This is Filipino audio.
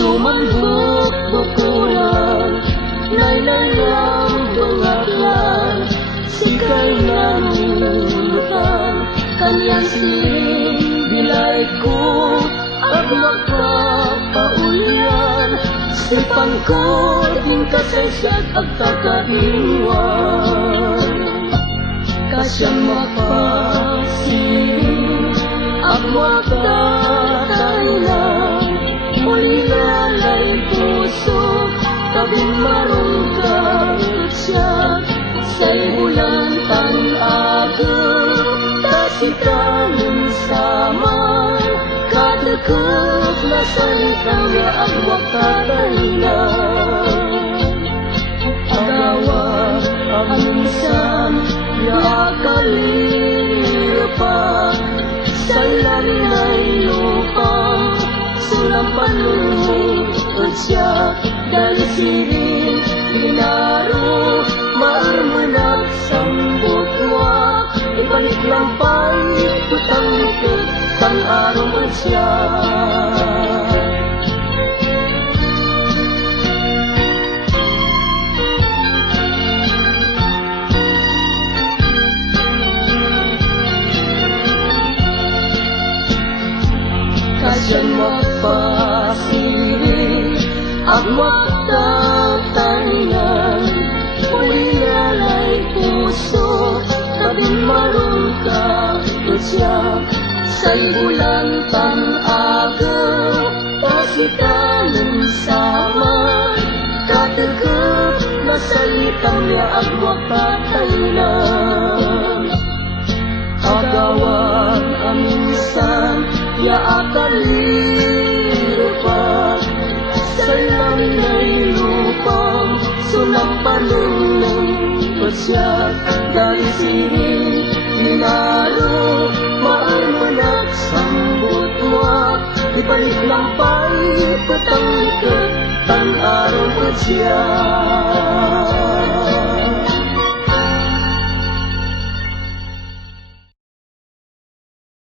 Sumambok bukulan, nailayang bangaklan, sikay nanulutan, kanyang siling bilay ko, at magpapaulian, sipan ko din kasaysat at kakaiwan. Kasyang magpasiling at magtatailan, ulilalay puso, tabing marungkang siya, sa'y bulan tan-agaw, tasitanin saman, kadagag na salitang na ang magtatailan. Agawan ang minsan, yakalirapan, sa'y lamin ay lupang, sulampanin at siya, dahil siring minaro, maarmanak sambot mo, ibalik lampay, tutang likod, tan-arong at siya. Kasyang magpasiling at magtatainan, ulilalay puso, tabing marungkang siya, sa'y bulan tan-agaw, tasitanin saman, katagap na salitang niya at magtatainan. Agawan ang minsan, yakalirapan, sa'y lamin ay lupang, sulampanin ng pasyak, dahil siring minaro, maarmanak sambot mo, ibalik lampay, patang likod, tan-arong pasyak.